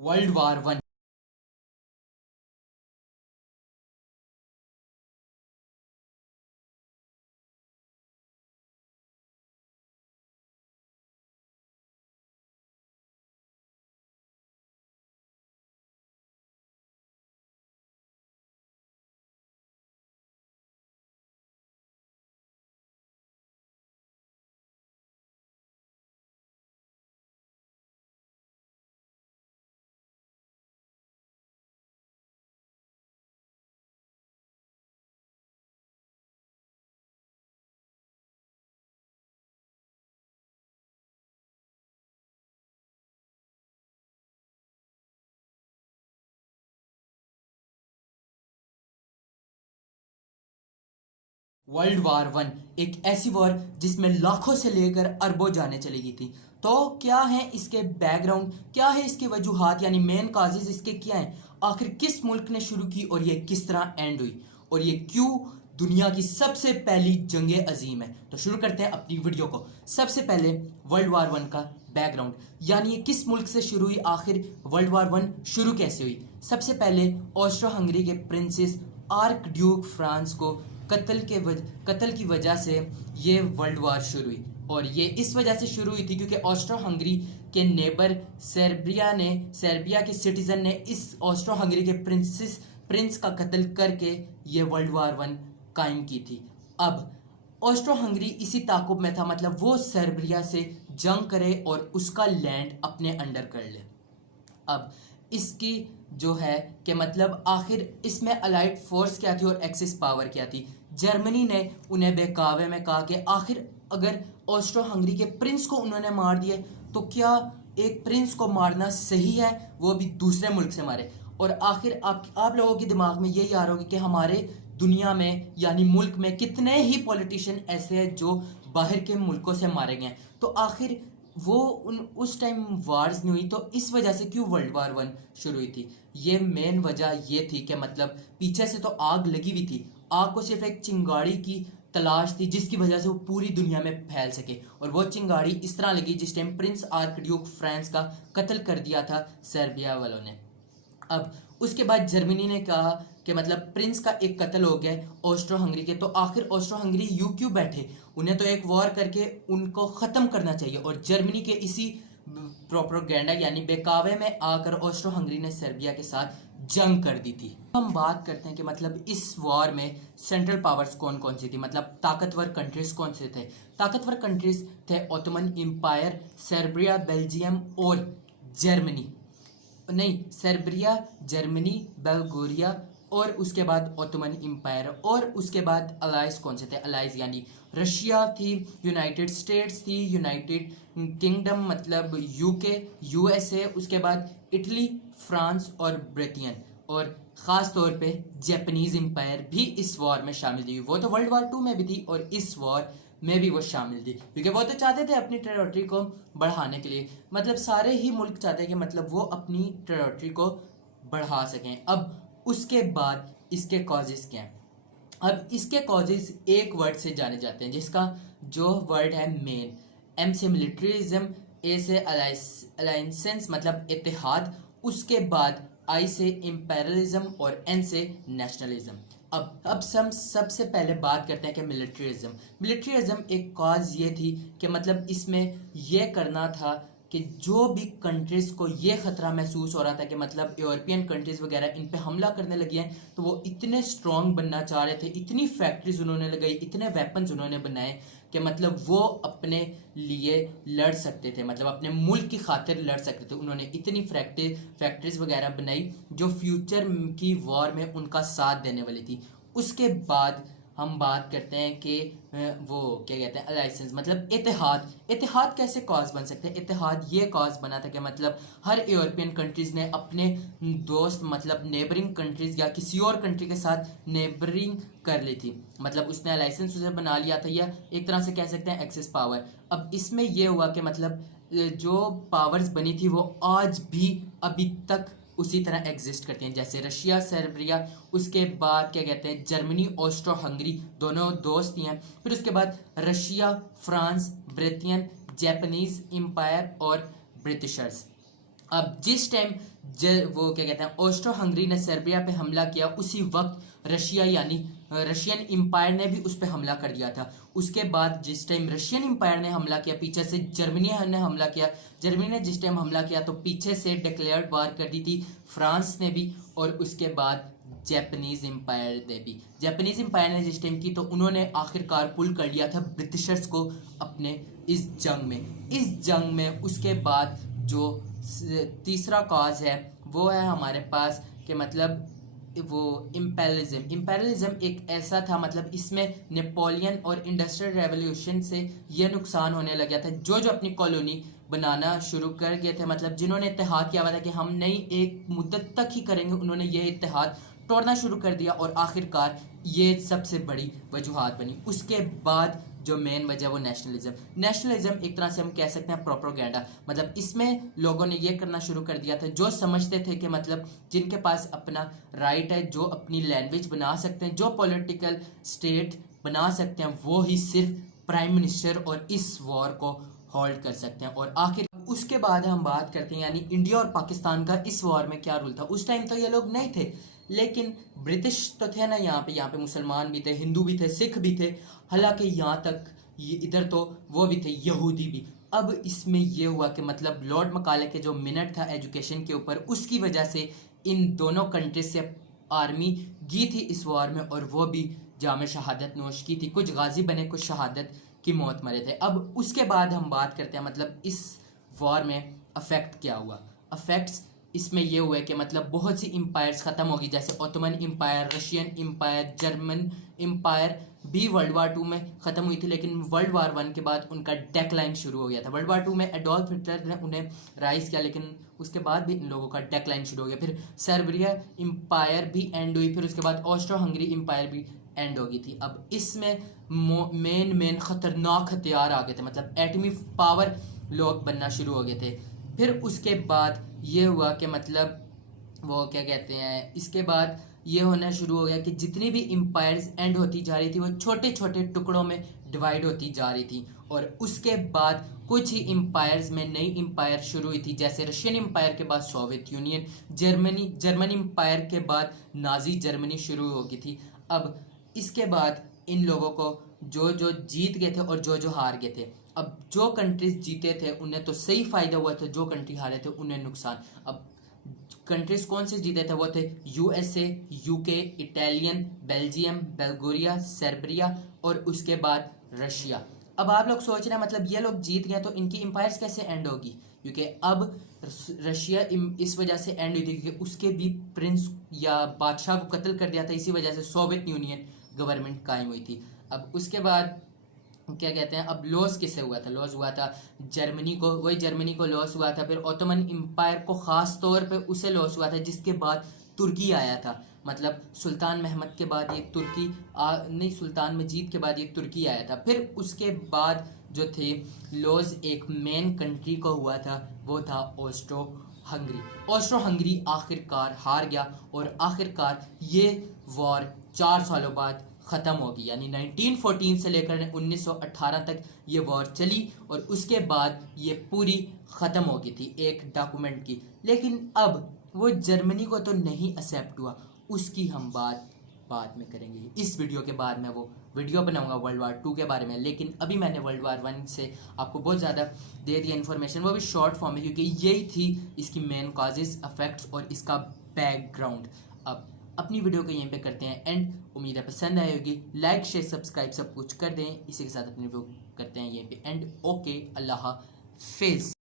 World war 1। World war 1 एक ऐसी war जिसमें लाखों से लेकर अरबों जाने चली गई थी। तो क्या है इसके बैकग्राउंड, क्या है इसके वजूहात यानी मेन काजेज इसके क्या हैं, आखिर किस मुल्क ने शुरू की और ये किस तरह एंड हुई और ये क्यों दुनिया की सबसे पहली जंग अजीम है। तो शुरू करते हैं अपनी वीडियो को। सबसे पहले वर्ल्ड वार 1 का बैकग्राउंड यानी ये किस मुल्क से शुरू हुई, आखिर वर्ल्ड वार 1 शुरू कैसे हुई। सबसे पहले ऑस्ट्रो हंगरी के प्रिंसेस आर्क ड्यूक फ्रांस को कत्ल की वजह से ये वर्ल्ड वार शुरू हुई। और ये इस वजह से शुरू हुई थी क्योंकि ऑस्ट्रो हंगरी के नेबर सर्बिया के सिटीजन ने इस ऑस्ट्रो हंगरी के प्रिंस का कत्ल करके ये वर्ल्ड वार 1 कायम की थी। अब ऑस्ट्रो हंगरी इसी ताकुब में था, मतलब वो सर्बिया से जंग करे और उसका लैंड अपने अंडर कर ले। अब इसकी जो है कि मतलब आखिर इसमें अलाइड फोर्स क्या थी और एक्सिस पावर क्या थी। जर्मनी ने उन्हें बहकावे में कहा कि आखिर अगर ऑस्ट्रो हंगरी के प्रिंस को उन्होंने मार दिए तो क्या एक प्रिंस को मारना सही है, वो भी दूसरे मुल्क से मारे। और आखिर आप लोगों के दिमाग में यही आ रहा होगा कि हमारे दुनिया में यानी मुल्क में कितने ही पॉलिटिशियन ऐसे हैं जो बाहर के मुल्कों से मारे गए हैं। तो आखिर वो उस टाइम वार्स नहीं हुई, तो इस वजह से क्यों वर्ल्ड वार 1 शुरू हुई थी। ये मेन वजह ये थी कि मतलब पीछे से तो आग लगी हुई थी, आग को सिर्फ एक चिंगाड़ी की तलाश थी जिसकी वजह से वो पूरी दुनिया में फैल सके। और वो चिंगाड़ी इस तरह लगी जिस टाइम प्रिंस आर्कड्यूक फ्रांस का कत्ल कर दिया था सर्बिया वालों ने। अब उसके बाद जर्मनी ने कहा कि मतलब प्रिंस का एक कत्ल हो गया ऑस्ट्रो हंगरी के, तो आखिर ऑस्ट्रो हंगरी यूं क्यों बैठे, उन्हें तो एक वॉर करके उनको ख़त्म करना चाहिए। और जर्मनी के इसी प्रोपेगेंडा यानी बेकावे में आकर ऑस्ट्रो हंगरी ने सर्बिया के साथ जंग कर दी थी। हम बात करते हैं कि मतलब इस वॉर में सेंट्रल पावर्स कौन कौन सी थी, मतलब ताकतवर कंट्रीज कौन से थे। ताकतवर कंट्रीज थे ओटोमन एम्पायर, सर्बिया, बेल्जियम और जर्मनी। नहीं, सर्बिया, जर्मनी, बल्गोरिया और उसके बाद ओटोमन एम्पायर। और उसके बाद अलाइज कौन से थे, अलाइज यानी रशिया थी, यूनाइटेड स्टेट्स थी, यूनाइटेड किंगडम मतलब यूके, यूएसए, उसके बाद इटली, फ्रांस और ब्रिटेन। और ख़ास तौर पे जापानीज एम्पायर भी इस वॉर में शामिल थी। वो तो वर्ल्ड वार 2 में भी थी और इस वॉर में भी वो शामिल थी क्योंकि वो तो चाहते थे अपनी टेरिटरी को बढ़ाने के लिए। मतलब सारे ही मुल्क चाहते हैं कि मतलब वो अपनी टेरिटरी को बढ़ा सकें। अब उसके बाद इसके कॉजेज क्या हैं। अब इसके कॉजेज एक वर्ड से जाने जाते हैं जिसका जो वर्ड है मेन। एम से मिलिट्रिज्म, ए से अलाइंसेंस मतलब इत्तेहाद, उसके बाद आई से इम्पेरियलिज्म और एन से नेशनलिज्म। अब सबसे पहले बात करते हैं कि मिलिट्रिज्म एक कॉज ये थी कि मतलब इसमें यह करना था कि जो भी कंट्रीज़ को ये ख़तरा महसूस हो रहा था कि मतलब यूरोपियन कंट्रीज़ वगैरह इन पे हमला करने लगी हैं, तो वो इतने स्ट्रॉन्ग बनना चाह रहे थे, इतनी फैक्ट्रीज उन्होंने लगाई, इतने वेपन्स उन्होंने बनाए कि मतलब वो अपने लिए लड़ सकते थे, मतलब अपने मुल्क की खातिर लड़ सकते थे। उन्होंने इतनी फैक्ट्रीज वगैरह बनाई जो फ्यूचर की वॉर में उनका साथ देने वाली थी। उसके बाद हम बात करते हैं कि वो क्या कहते हैं अलाइसेंस मतलब इत्तेहाद कैसे कॉज बन सकते हैं। इत्तेहाद ये कॉज बना था कि मतलब हर यूरोपियन कंट्रीज़ ने अपने दोस्त मतलब नेबरिंग कंट्रीज़ या किसी और कंट्री के साथ नेबरिंग कर ली थी, मतलब उसने लाइसेंस उसे बना लिया था, या एक तरह से कह सकते हैं एक्सेस पावर। अब इसमें यह हुआ कि मतलब जो पावर्स बनी थी वो आज भी अभी तक उसी तरह एग्जिस्ट करती हैं, जैसे रशिया, सर्बिया, उसके बाद क्या कहते हैं जर्मनी, ऑस्ट्रो हंगरी दोनों दोस्त ही हैं। फिर उसके बाद Russia, France, Britain, Japanese empire और ब्रिटिशर्स। अब जिस टाइम वो क्या कहते हैं ऑस्ट्रो हंगरी ने सर्बिया पे हमला किया, उसी वक्त रशिया यानी रशियन एम्पायर ने भी उस पर हमला कर दिया था। उसके बाद जिस टाइम रशियन एम्पायर ने हमला किया, पीछे से जर्मनी ने हमला किया। जर्मनी ने जिस टाइम हमला किया तो पीछे से डिक्लेयर्ड वार कर दी थी फ्रांस ने भी, और उसके बाद जापानीज एम्पायर ने भी। जापानीज एम्पायर ने जिस टाइम की तो उन्होंने आखिरकार पुल कर लिया था ब्रिटिशर्स को अपने इस जंग में। उसके बाद जो तीसरा काज है वो है हमारे पास कि मतलब वो इम्पेरियलिज्म एक ऐसा था, मतलब इसमें नेपोलियन और इंडस्ट्रियल रेवोल्यूशन से ये नुकसान होने लग गया था। जो जो अपनी कॉलोनी बनाना शुरू कर गए थे, मतलब जिन्होंने इत्तेहाद किया हुआ था कि हम नई एक मुद्दत तक ही करेंगे, उन्होंने ये इत्तेहाद तोड़ना शुरू कर दिया और आखिरकार ये सबसे बड़ी वजूहात बनी। उसके बाद जो मेन वजह वो नेशनलिज्म एक तरह से हम कह सकते हैं प्रोपेगेंडा, मतलब इसमें लोगों ने ये करना शुरू कर दिया था जो समझते थे कि मतलब जिनके पास अपना राइट है, जो अपनी लैंग्वेज बना सकते हैं, जो पॉलिटिकल स्टेट बना सकते हैं, वो ही सिर्फ प्राइम मिनिस्टर और इस वॉर को होल्ड कर सकते हैं। और आखिर उसके बाद हम बात करते हैं यानी इंडिया और पाकिस्तान का इस वॉर में क्या रोल था। उस टाइम तो ये लोग नहीं थे, लेकिन ब्रिटिश तो थे ना, यहाँ पे मुसलमान भी थे, हिंदू भी थे, सिख भी थे, हालांकि यहाँ तक ये इधर तो वो भी थे, यहूदी भी। अब इसमें ये हुआ कि मतलब लॉर्ड मकाले के जो मिनट था एजुकेशन के ऊपर, उसकी वजह से इन दोनों कंट्रीज से आर्मी गई थी इस वॉर में, और वो भी जाम शहादत नोश की थी। कुछ गाजी बने, कुछ शहादत की मौत मरे थे। अब उसके बाद हम बात करते हैं मतलब इस वॉर में अफेक्ट क्या हुआ। अफेक्ट्स इसमें ये हुआ कि मतलब बहुत सी एम्पायर्स ख़त्म होगी, जैसे Ottoman empire, Russian empire, German empire भी वर्ल्ड वार 2 में ख़त्म हुई थी, लेकिन वर्ल्ड वार 1 के बाद उनका डेक्लाइन शुरू हो गया था। वर्ल्ड वार 2 में एडोल्फ हिटलर ने उन्हें राइज किया, लेकिन उसके बाद भी इन लोगों का डेक्लाइन शुरू हो गया। फिर सर्बिया एम्पायर भी एंड हुई, फिर उसके बाद ऑस्ट्रो हंगरी एम्पायर भी एंड हो गई थी। अब इसमें मेन ख़तरनाक हथियार आ गए थे, मतलब एटमी पावर लोग बनना शुरू हो गए थे। फिर उसके बाद ये हुआ कि मतलब वो क्या कहते हैं, इसके बाद ये होना शुरू हो गया कि जितनी भी एम्पायर्स एंड होती जा रही थी वो छोटे छोटे टुकड़ों में डिवाइड होती जा रही थी। और उसके बाद कुछ ही एम्पायर्स में नई एम्पायर शुरू हुई थी, जैसे रशियन एम्पायर के बाद सोवियत यूनियन, जर्मन एम्पायर के बाद नाजी जर्मनी शुरू हो गई थी। अब इसके बाद इन लोगों को जो जो जीत गए थे और जो जो हार गए थे, अब जो कंट्रीज जीते थे उन्हें तो सही फायदा हुआ था, जो कंट्री हारे थे उन्हें नुकसान। अब कंट्रीज कौन से जीते थे, वो थे USA, UK, Italian, Belgium, Bulgaria, Serbia और उसके बाद रशिया। अब आप लोग सोच रहे हैं मतलब ये लोग जीत गए तो इनकी एम्पायर्स कैसे एंड होगी, क्योंकि अब रशिया इस वजह से एंड हुई थी क्योंकि उसके भी प्रिंस या बादशाह को कत्ल कर दिया था, इसी वजह से सोवियत यूनियन गवर्नमेंट कायम हुई थी। अब उसके बाद क्या कहते हैं, अब लॉस किसे हुआ था, लॉस हुआ था जर्मनी को, वही जर्मनी को लॉस हुआ था। फिर ओटोमन एम्पायर को खास तौर पे उसे लॉस हुआ था, जिसके बाद तुर्की आया था, मतलब सुल्तान महमद के बाद ये तुर्की नहीं, सुल्तान मजीद के बाद ये तुर्की आया था। फिर उसके बाद जो थे लॉस एक मेन कंट्री को हुआ था, वो था ऑस्ट्रो हंगरी आखिरकार हार गया और आखिरकार ये वॉर 4 सालों बाद ख़त्म होगी, यानी 1914 से लेकर 1918 तक ये वॉर चली और उसके बाद ये पूरी ख़त्म हो गई थी एक डॉक्यूमेंट की। लेकिन अब वो जर्मनी को तो नहीं एक्सेप्ट हुआ, उसकी हम बात बाद में करेंगे। इस वीडियो के बाद मैं वो वीडियो बनाऊंगा वर्ल्ड वार 2 के बारे में, लेकिन अभी मैंने वर्ल्ड वार 1 से आपको बहुत ज़्यादा दे दिया इन्फॉर्मेशन, वो भी शॉर्ट फॉर्म में, क्योंकि यही थी इसकी मेन कॉजेज़, अफेक्ट्स और इसका बैकग्राउंड। अब अपनी वीडियो को यहीं पे करते हैं एंड, उम्मीद है पसंद आई होगी। लाइक शेयर सब्सक्राइब सब कुछ कर दें, इसी के साथ अपनी वीडियो करते हैं यहीं पे एंड। ओके, अल्लाह हाफिज़।